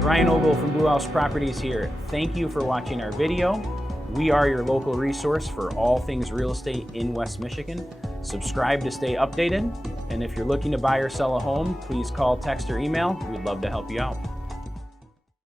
Ryan Ogle from Blue House Properties here. Thank you for watching our video. We are your local resource for all things real estate in West Michigan. Subscribe to stay updated. And if you're looking to buy or sell a home, please call, text, or email. We'd love to help you out.